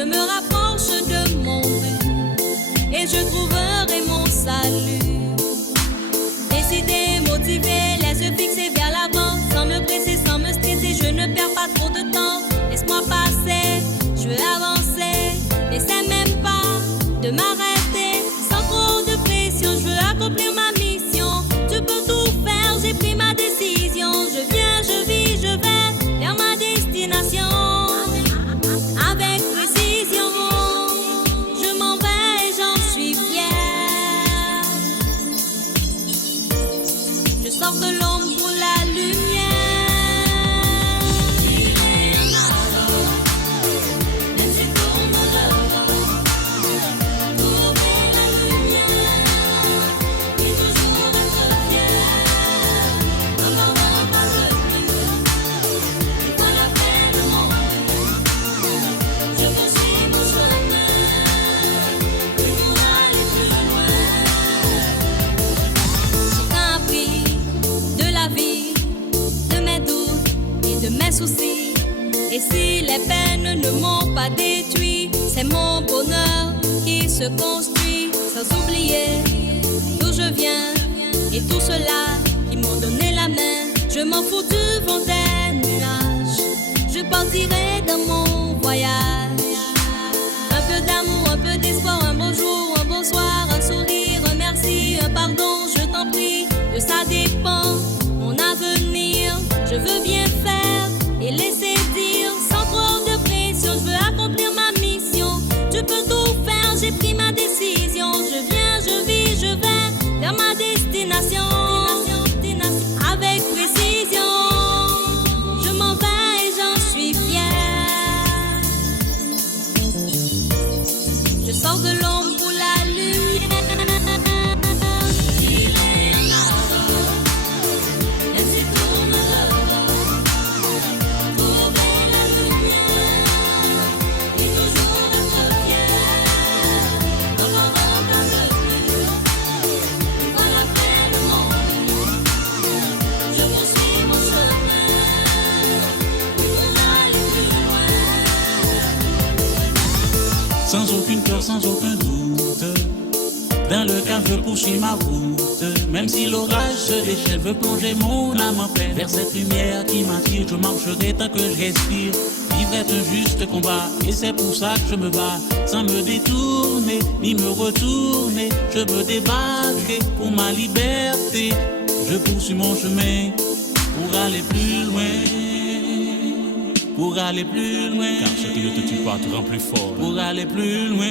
je me rapproche de mon but et je trouverai mon salut. Décidé, motivé, laisse fixer vers l'avant, sans me presser, sans me stresser, je ne perds pas trop de temps. Laisse-moi passer, je veux avancer, n'essaie même pas de m'arrêter. Sans trop de pression, je veux accomplir ma mission. Tu peux tout faire, j'ai pris ma décision. Je viens, je vis, je vais vers ma destination. Avec précision, je m'en vais et j'en suis fière. Je sors de l'ombre pour la lumière. Mes soucis, et si les peines ne m'ont pas détruit, c'est mon bonheur qui se construit, sans oublier d'où je viens et tout cela qui m'ont donné la main. Je m'en fous du vent des nuages, je partirai dans mon voyage. Un peu d'amour, un peu d'espoir, un beau jour, un beau soir, un sourire, un merci, un pardon, je t'en prie. De ça dépend mon avenir, je veux bien faire et laisser dire sans trop de pression. Je veux accomplir ma mission. Tu peux tout faire, j'ai pris ma décision. Je viens, je vis, je vais vers ma destination. Avec précision, je m'en vais et j'en suis fière. Je sors de l'ombre pour la lumière. Sans aucune peur, sans aucun doute, dans le calme je poursuis ma route. Même si l'orage se déchaîne, veut plonger mon âme en paix vers cette lumière qui m'attire. Je marcherai tant que je respire, vivre est un juste combat, et c'est pour ça que je me bats, sans me détourner, ni me retourner. Je me débattrai pour ma liberté, je poursuis mon chemin pour aller plus loin. Pour aller plus loin, car ce qui ne te tue pas te rend plus fort. Pour aller plus loin.